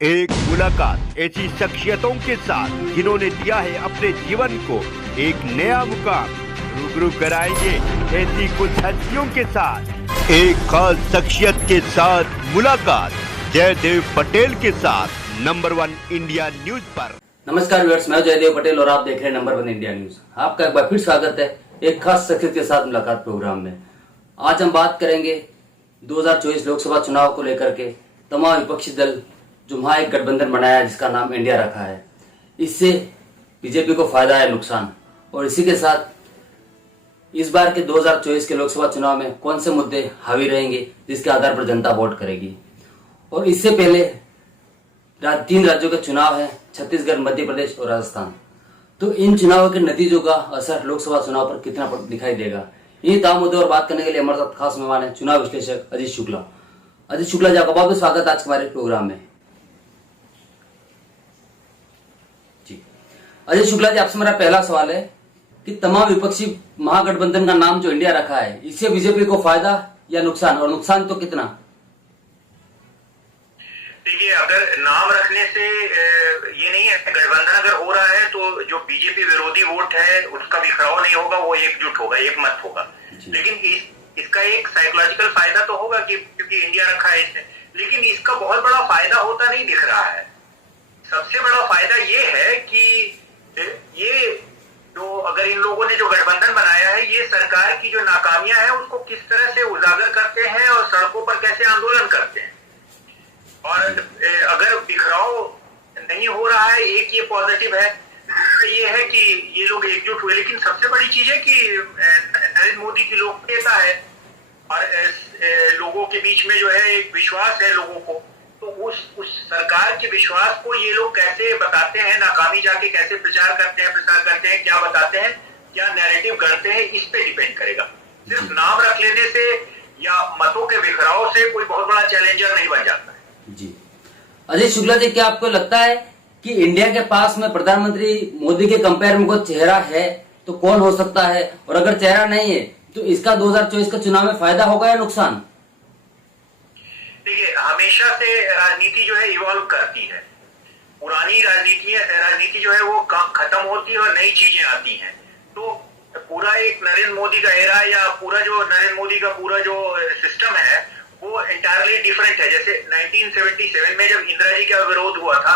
एक मुलाकात ऐसी शख्सियतों के साथ जिन्होंने दिया है अपने जीवन को एक नया मुकाम। रूबरू कराएंगे ऐसी कुछ हस्तियों के साथ एक खास शख्सियत के साथ मुलाकात जयदेव पटेल के साथ नंबर 1 इंडिया न्यूज पर। नमस्कार व्यूअर्स, मैं जयदेव पटेल और आप देख रहे हैं नंबर 1 इंडिया न्यूज। आपका एक बार फिर स्वागत है एक खास शख्सियत के साथ मुलाकात प्रोग्राम में। आज हम बात करेंगे 2024 लोकसभा चुनाव को लेकर के तमाम विपक्षी दल जो वहां एक गठबंधन बनाया है जिसका नाम इंडिया रखा है, इससे बीजेपी को फायदा है नुकसान, और इसी के साथ इस बार के 2024 के लोकसभा चुनाव में कौन से मुद्दे हावी रहेंगे जिसके आधार पर जनता वोट करेगी। और इससे पहले 3 राज्यों के चुनाव है, छत्तीसगढ़, मध्य प्रदेश और राजस्थान। तो इन चुनावों के नतीजों का असर लोकसभा चुनाव पर कितना दिखाई देगा, ये तमाम मुद्दे और बात करने के लिए हमारे साथ खास मेहमान है चुनाव विश्लेषक अजीत शुक्ला। अजीत शुक्ला जी, आपका बहुत बहुत स्वागत आज हमारे प्रोग्राम में। जी अजीत शुक्ला जी, आपसे मेरा पहला सवाल है कि तमाम विपक्षी महागठबंधन का नाम जो इंडिया रखा है, इससे बीजेपी को फायदा या नुकसान, और नुकसान तो कितना? देखिए, अगर नाम रखने से ये नहीं है, गठबंधन अगर हो रहा है तो जो बीजेपी विरोधी वोट है उसका बिखराव नहीं होगा, वो एकजुट होगा, एक मत होगा। लेकिन इसका एक साइकोलॉजिकल फायदा तो होगा कि क्योंकि इंडिया रखा है इसने, लेकिन इसका बहुत बड़ा फायदा होता नहीं दिख रहा है। सबसे बड़ा फायदा ये है कि ये जो अगर इन लोगों ने जो गठबंधन बनाया है, ये सरकार की जो नाकामियां हैं उसको किस तरह से उजागर करते हैं और सड़कों पर कैसे आंदोलन करते हैं। और अगर बिखराव नहीं हो रहा है, एक ये पॉजिटिव है, ये है कि ये लोग एकजुट हुए। लेकिन सबसे बड़ी चीज है कि नरेंद्र मोदी की लोकप्रियता है और लोगों के बीच में जो है एक विश्वास है लोगों को। तो उस सरकार के विश्वास को ये लोग कैसे बताते हैं, नाकामी जाके कैसे प्रचार करते हैं, क्या बताते हैं, क्या नैरेटिव गढ़ते हैं, इस पे डिपेंड करेगा। सिर्फ नाम रख लेने से या मतों के बिखराव से कोई बहुत बड़ा चैलेंजर नहीं बन जाता है। जी अजीत शुक्ला जी, क्या आपको लगता है कि इंडिया के पास में प्रधानमंत्री मोदी के कंपेयर में कोई चेहरा है तो कौन हो सकता है, और अगर चेहरा नहीं है तो इसका 2024 का चुनाव में फायदा होगा या नुकसान? देखिए, हमेशा से राजनीति जो है इवॉल्व करती है। पुरानी राजनीति जो है वो खत्म होती है और नई चीजें आती हैं। तो पूरा एक नरेंद्र मोदी का एरा या पूरा जो नरेंद्र मोदी का पूरा जो सिस्टम है वो एंटायरली डिफरेंट है। जैसे 1977 में जब इंदिरा गांधी का विरोध हुआ था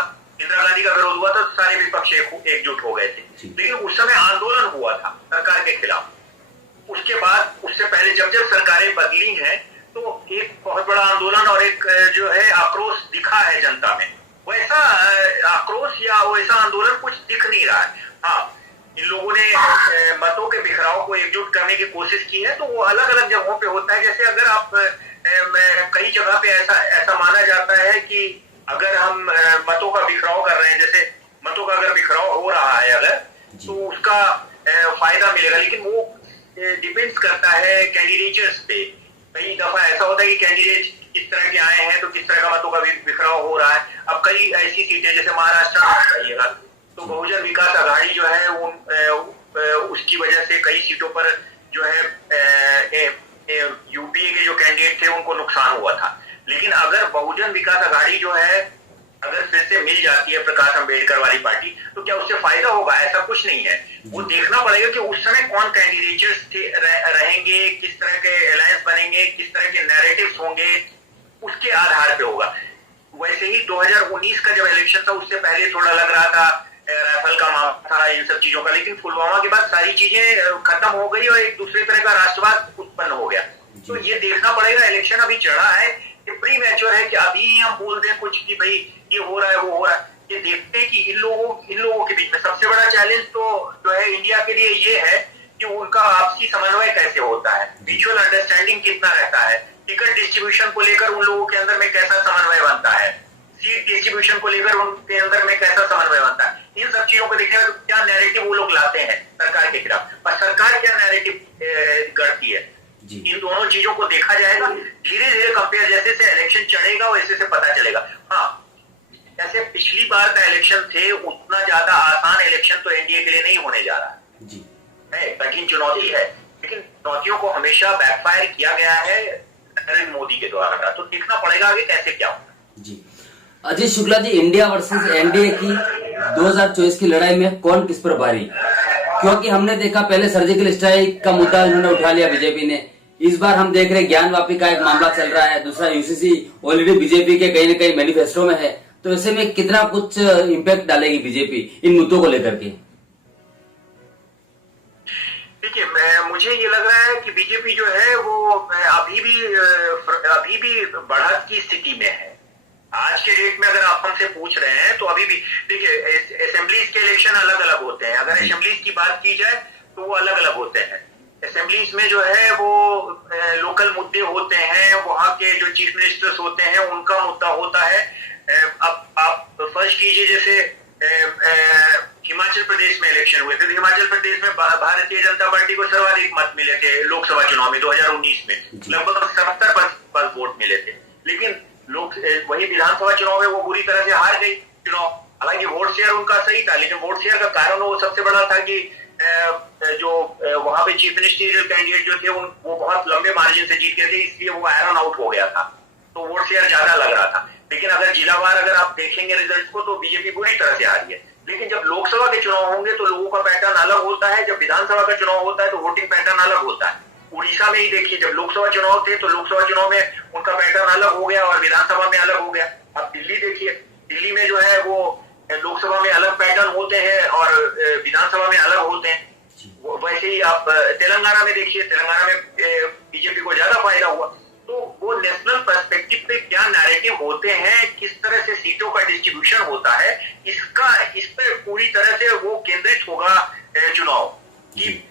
तो सारे विपक्ष एकजुट हो गए थे, लेकिन उस समय आंदोलन हुआ था सरकार के खिलाफ। उसके बाद उससे पहले जब सरकारें बदली हैं तो एक बहुत बड़ा आंदोलन और एक जो है आक्रोश दिखा है जनता में। वैसा आक्रोश या वैसा आंदोलन कुछ दिख नहीं रहा है। हाँ, इन लोगों ने मतों के बिखराव को एकजुट करने की कोशिश की है, तो वो अलग अलग जगहों पे होता है। जैसे अगर आप कई जगह पे ऐसा माना जाता है कि अगर हम मतों का बिखराव कर रहे हैं, जैसे मतों का अगर बिखराव हो रहा है अगर, तो उसका फायदा मिलेगा। लेकिन वो डिपेंड्स करता है कैंडिडेट्स पे। कई दफा ऐसा होता है कि कैंडिडेट किस तरह के आए हैं तो किस तरह का मतों का बिखराव हो रहा है। अब कई ऐसी सीटें जैसे महाराष्ट्र में बताइएगा तो बहुजन विकास आघाड़ी जो है उसकी वजह से कई सीटों पर जो है यूपीए के जो कैंडिडेट थे उनको नुकसान हुआ था। लेकिन अगर बहुजन विकास आघाड़ी जो है अगर फिर से मिल जाती है प्रकाश अंबेडकर वाली पार्टी, तो क्या उससे फायदा होगा? ऐसा कुछ नहीं है। वो देखना पड़ेगा कि उस समय कौन कैंडिडेट्स रहेंगे, किस तरह के अलायंस बनेंगे, किस तरह के नैरेटिव्स होंगे, उसके आधार पे होगा। वैसे ही 2019 का जब इलेक्शन था उससे पहले थोड़ा लग रहा था राइफल का मामला था, इन सब चीजों का, लेकिन पुलवामा के बाद सारी चीजें खत्म हो गई और एक दूसरे तरह का राष्ट्रवाद उत्पन्न हो गया। तो ये देखना पड़ेगा। इलेक्शन अभी चढ़ा है, प्री मैच्योर है कि अभी हम बोल दें कुछ कि भाई ये हो रहा है वो हो रहा है। ये देखते हैं कि इन लोगों के बीच में सबसे बड़ा चैलेंज तो जो है इंडिया के लिए ये है कि उनका आपसी समन्वय कैसे होता है, म्यूचुअल अंडरस्टैंडिंग कितना रहता है, टिकट डिस्ट्रीब्यूशन को लेकर उन लोगों के अंदर में कैसा समन्वय बनता है, सीट डिस्ट्रीब्यूशन को लेकर उनके अंदर में कैसा समन्वय बनता है। इन सब चीजों को देखने में क्या नैरेटिव वो लोग लाते हैं सरकार के खिलाफ, और सरकार क्या नैरेटिव गढ़ती है। इन दोनों चीजों को देखा जाएगा। धीरे धीरे कंपेयर, जैसे से इलेक्शन चढ़ेगा वैसे से पता चलेगा। हाँ, जैसे पिछली बार का इलेक्शन थे उतना ज्यादा आसान इलेक्शन तो एनडीए के लिए नहीं होने जा रहा है। कठिन चुनौती है, लेकिन चुनौतियों को हमेशा बैकफायर किया गया है नरेंद्र मोदी के द्वारा। तो देखना पड़ेगा आगे कैसे क्या होगा। जी Ajit Shukla ji, India versus NDA की 2024 की लड़ाई में कौन किस पर भारी? क्योंकि हमने देखा पहले सर्जिकल स्ट्राइक का मुद्दा इन्होंने उठा लिया बीजेपी ने, इस बार हम देख रहे ज्ञान वापी का एक मामला चल रहा है, दूसरा यूसीसी ऑलरेडी बीजेपी के कहीं न कहीं मैनिफेस्टो में है। तो ऐसे में कितना कुछ इम्पैक्ट डालेगी बीजेपी इन मुद्दों को लेकर के? देखिए, मुझे ये लग रहा है कि बीजेपी जो है वो अभी भी बढ़त की स्थिति में है। आज के डेट में अगर आप हमसे पूछ रहे हैं तो अभी भी देखिए, असेंबलीज के इलेक्शन अलग अलग होते हैं। अगर असेंबलीज की बात की जाए तो वो अलग अलग होते हैं। असेंबलीज में जो है वो लोकल मुद्दे होते हैं, वहां के जो चीफ मिनिस्टर्स होते हैं उनका मुद्दा होता है। अब आप फर्ज कीजिए, जैसे हिमाचल प्रदेश में इलेक्शन हुए थे, तो हिमाचल प्रदेश में भारतीय जनता पार्टी को सर्वाधिक मत मिले थे लोकसभा चुनाव में 2019 में, लगभग 70% वोट मिले थे। लेकिन वही विधानसभा चुनाव में वो बुरी तरह से हार गई चुनाव। हालांकि वोट शेयर उनका सही था, लेकिन वोट शेयर का कारण वो सबसे बड़ा था कि जो वहां पे चीफ मिनिस्टरियल कैंडिडेट जो थे वो बहुत लंबे मार्जिन से जीत गए थे, इसलिए वो आयरन आउट हो गया था, तो वोट शेयर ज्यादा लग रहा था। लेकिन अगर जिलावार अगर आप देखेंगे रिजल्ट को तो बीजेपी बुरी तरह से हारी है। लेकिन जब लोकसभा के चुनाव होंगे तो लोगों का पैटर्न अलग होता है, जब विधानसभा का चुनाव होता है तो वोटिंग पैटर्न अलग होता है। उड़ीसा में ही देखिए, जब लोकसभा चुनाव थे तो लोकसभा चुनाव में उनका पैटर्न अलग हो गया और विधानसभा में अलग हो गया। अब दिल्ली देखिए, दिल्ली में जो है वो लोकसभा में अलग पैटर्न होते हैं और विधानसभा में अलग होते हैं। वैसे ही आप तेलंगाना में देखिए, तेलंगाना में बीजेपी को ज्यादा फायदा हुआ। तो वो नेशनल पर्सपेक्टिव पे क्या नैरेटिव होते हैं, किस तरह से सीटों का डिस्ट्रीब्यूशन होता है, इस पर पूरी तरह से वो केंद्रित होगा चुनाव कि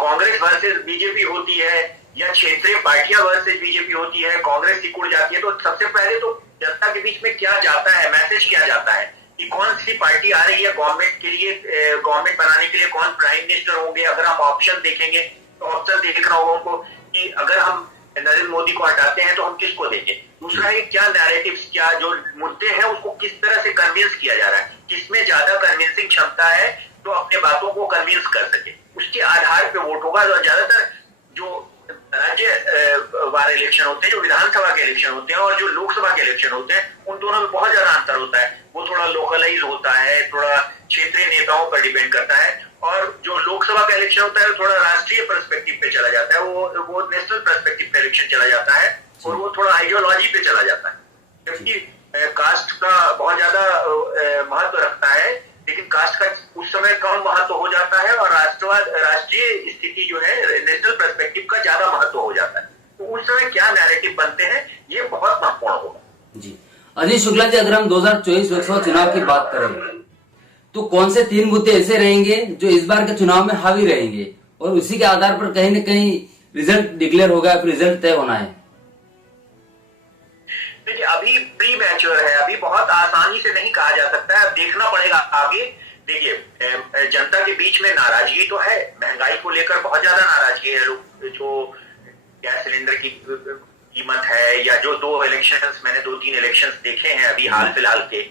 कांग्रेस वर्सेस बीजेपी होती है या क्षेत्रीय पार्टियां वर्सेस बीजेपी होती है, कांग्रेस सिकुड़ जाती है। तो सबसे पहले तो जनता के बीच में क्या जाता है, मैसेज क्या जाता है कि कौन सी पार्टी आ रही है गवर्नमेंट के लिए, गवर्नमेंट बनाने के लिए कौन प्राइम मिनिस्टर होंगे। अगर हम ऑप्शन देखेंगे तो ऑप्शन देखना होगा उनको कि अगर हम नरेंद्र मोदी को हटाते हैं तो हम किसको देंगे। दूसरा है क्या नैरेटिव्स, क्या जो मुद्दे हैं उसको किस तरह से कन्विंस किया जा रहा है, किसमें ज्यादा कन्विंसिंग क्षमता है तो अपने बातों को कन्विंस कर सके, उसके आधार पे वोट होगा। और ज्यादातर जो राज्य वार इलेक्शन होते हैं, जो विधानसभा के इलेक्शन होते हैं और जो लोकसभा के इलेक्शन होते हैं, उन दोनों में बहुत ज्यादा अंतर होता है। वो थोड़ा लोकलाइज होता है, थोड़ा क्षेत्रीय नेताओं पर डिपेंड करता है। और जो लोकसभा का इलेक्शन होता है वो थोड़ा राष्ट्रीय पर्सपेक्टिव पे चला जाता है, वो नेशनल पर्सपेक्टिव पे इलेक्शन चला जाता है और वो थोड़ा आइडियोलॉजी पे चला जाता है। जबकि कास्ट का बहुत ज्यादा महत्व रखता है, लेकिन कास्ट का उस समय कम महत्व हो जाता है और राष्ट्रीय स्थिति जो है नेशनल पर्सपेक्टिव का ज्यादा महत्व हो जाता है। तो उस समय क्या नैरेटिव बनते हैं ये बहुत महत्वपूर्ण होगा। जी अजीत शुक्ला जी, अगर हम 2024 लोकसभा चुनाव की बात करें तो कौन से 3 मुद्दे ऐसे रहेंगे जो इस बार के चुनाव में हावी रहेंगे और उसी के आधार पर कहीं न कहीं रिजल्ट डिक्लेयर होगा, फिर रिजल्ट तय होना है? देखिए, अभी प्री मैच्योर है, अभी बहुत आसानी से नहीं कहा जा सकता है, अब देखना पड़ेगा आगे। देखिए, जनता के बीच में नाराजगी तो है, महंगाई को लेकर बहुत ज्यादा नाराजगी है। जो गैस सिलेंडर की कीमत है या जो 2 इलेक्शंस, मैंने 2-3 इलेक्शंस देखे हैं अभी हाल फिलहाल के,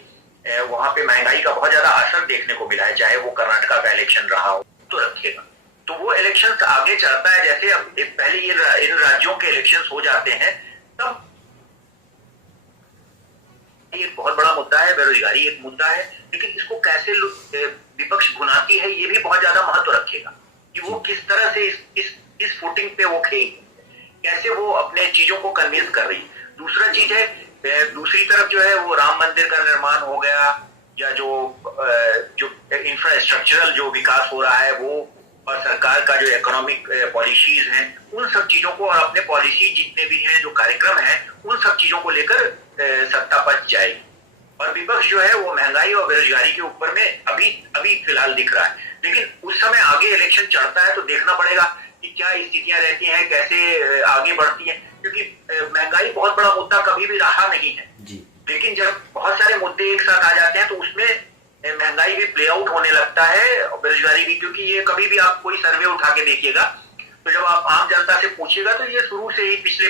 वहां पे महंगाई का बहुत ज्यादा असर देखने को मिला है, चाहे वो कर्नाटका का इलेक्शन रहा हो तो रखिएगा। तो वो इलेक्शंस आगे चलता है, जैसे अब पहले इन राज्यों के इलेक्शंस हो जाते हैं तब एक बहुत बड़ा मुद्दा है, बेरोजगारी एक मुद्दा है, लेकिन इसको कैसे विपक्ष भुनाती है ये भी बहुत ज्यादा महत्व रखेगा कि वो किस तरह से इस फुटिंग पे वो खेलेगी, कैसे वो अपने चीजों को कन्विंस कर रही। दूसरा चीज है, दूसरी तरफ जो है वो राम मंदिर का निर्माण हो गया या जो इंफ्रास्ट्रक्चरल जो विकास हो रहा है वो, और सरकार का जो इकोनॉमिक पॉलिसीज हैं उन सब चीजों को, और अपने पॉलिसी जितने भी हैं जो कार्यक्रम हैं उन सब चीजों को लेकर सत्ता पच जाएगी। और विपक्ष जो है वो महंगाई और बेरोजगारी के ऊपर में अभी फिलहाल दिख रहा है, लेकिन उस समय आगे इलेक्शन चढ़ता है तो देखना पड़ेगा कि क्या स्थितियां रहती हैं, कैसे आगे बढ़ती हैं, क्योंकि महंगाई बहुत बड़ा मुद्दा कभी भी रहा नहीं है जी। लेकिन जब बहुत सारे मुद्दे एक साथ आ जाते हैं तो उसमें महंगाई भी प्ले आउट होने लगता है और बेरोजगारी भी, क्योंकि ये कभी भी आप कोई सर्वे उठा के देखिएगा तो जब आप आम जनता से पूछिएगा तो ये शुरू से ही पिछले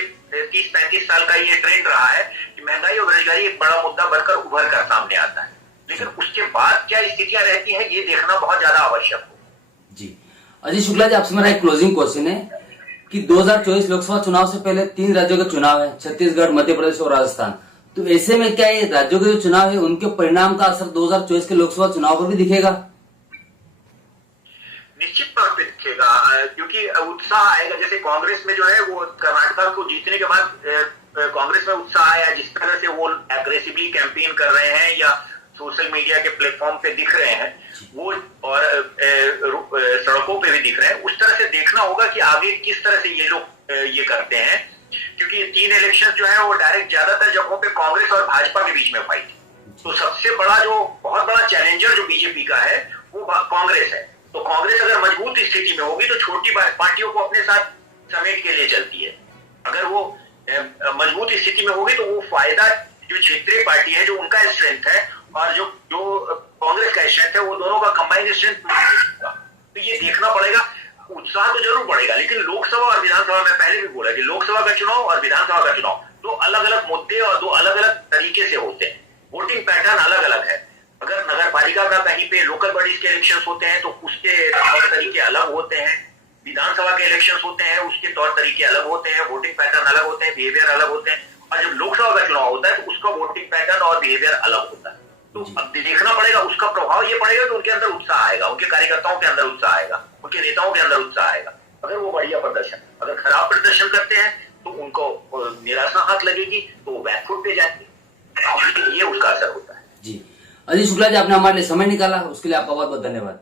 30-35 साल का ये ट्रेंड रहा है कि महंगाई और बेरोजगारी एक बड़ा मुद्दा बनकर उभर कर सामने आता है। लेकिन उसके बाद क्या स्थितियां रहती हैं ये देखना बहुत ज्यादा आवश्यक हो जी। अजीत शुक्ला जी, आपसे मेरा एक क्लोजिंग क्वेश्चन है कि 2024 लोकसभा चुनाव से पहले 3 राज्यों के चुनाव है, छत्तीसगढ़, मध्य प्रदेश और राजस्थान। तो ऐसे में क्या ये राज्यों के जो चुनाव है उनके परिणाम का असर 2024 के लोकसभा चुनाव पर भी दिखेगा? निश्चित तौर पे दिखेगा, क्योंकि उत्साह आएगा। जैसे कांग्रेस में जो है वो कर्नाटक को जीतने के बाद कांग्रेस में उत्साह आया, जिस तरह से वो एग्रेसिवली कैंपेन कर रहे हैं या सोशल मीडिया के प्लेटफॉर्म पे दिख रहे हैं वो, और सड़कों पे भी दिख रहे हैं। उस तरह से देखना होगा कि आगे किस तरह से ये लोग ये करते हैं, क्योंकि ये 3 इलेक्शन जो है वो डायरेक्ट ज्यादातर जगहों पे कांग्रेस और भाजपा के बीच में फाइट। तो सबसे बड़ा जो बहुत बड़ा चैलेंजर जो बीजेपी का है वो कांग्रेस है। तो कांग्रेस अगर मजबूत स्थिति में होगी तो छोटी पार्टियों को अपने साथ समेट के लिए चलती है। अगर वो मजबूत स्थिति में होगी तो वो फायदा जो क्षेत्रीय पार्टी है, जो उनका स्ट्रेंथ है और जो कांग्रेस का स्ट्रेंथ है, वो दोनों का कंबाइंड स्ट्रेंथ होगा। तो ये देखना पड़ेगा। उत्साह तो जरूर बढ़ेगा, लेकिन लोकसभा और विधानसभा में पहले भी बोला कि लोकसभा का चुनाव और विधानसभा का चुनाव 2 अलग अलग मुद्दे और 2 अलग अलग तरीके से होते हैं। वोटिंग पैटर्न अलग अलग है। अगर नगर पालिका का कहीं पे लोकल बॉडीज के इलेक्शन होते हैं तो उसके तौर तरीके अलग होते हैं। विधानसभा के इलेक्शन होते हैं उसके तौर तरीके अलग होते हैं, वोटिंग पैटर्न अलग होते हैं, बिहेवियर अलग होते हैं। और जब लोकसभा का चुनाव होता है तो उसका वोटिंग पैटर्न और बिहेवियर अलग होता है। तो अब देखना पड़ेगा, उसका प्रभाव ये पड़ेगा कि उनके अंदर उत्साह आएगा, उनके कार्यकर्ताओं के अंदर उत्साह आएगा, उनके नेताओं के अंदर उत्साह आएगा। अगर वो बढ़िया प्रदर्शन, अगर खराब प्रदर्शन करते हैं तो उनको निराशा हाथ लगेगी, तो वो बैकफुट पे जाएंगे। ये उसका असर होता है। जी अजीत शुक्ला जी, आपने हमारे लिए समय निकाला, उसके लिए आपका बहुत बहुत धन्यवाद।